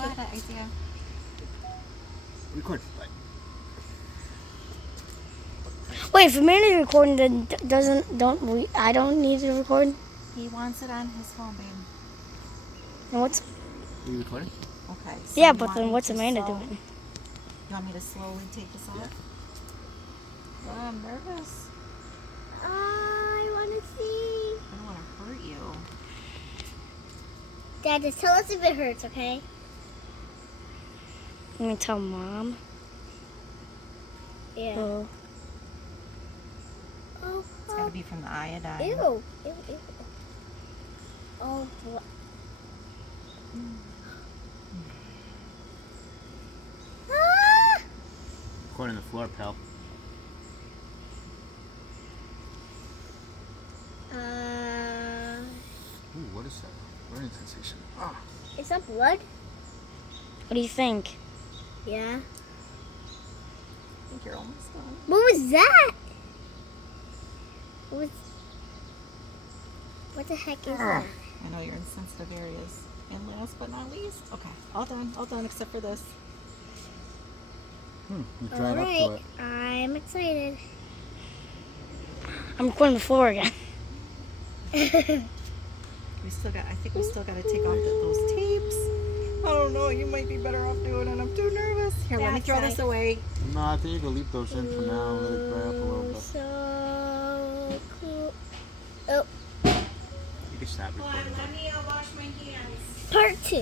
Go ahead, Isaiah. Record. Wait, if Amanda's recording, then I don't need to record? He wants it on his phone, babe. And what's... Are you recording? Okay. So Yeah, you but want then me what's to Amanda slow- doing? You want me to slowly take this off? Oh, I'm nervous. I want to see. I don't want to hurt you. Dad, just tell us if it hurts, okay? Let me tell Mom. Yeah. Oh. Oh, It's got to be from the iodine. Ew. Ew, ew. Oh, Ah! Recording the floor, pal. Ooh, what is that? Burning sensation. Ah. Is that blood? What do you think? Yeah. I think you're almost done. What was that? What the heck is that? I know you're in sensitive areas. And last but not least, okay, all done except for this. You All drive up to right, it. I'm excited. I'm recording the floor again. I think we still got to take off those tapes. I don't know, you might be better off doing it. I'm too nervous. Here, let me That's throw this fine. away. No, I think you can leave those in for now. Let it dry up a little bit. So cool. Oh, You can stop recording. Let me wash my hands. part 2.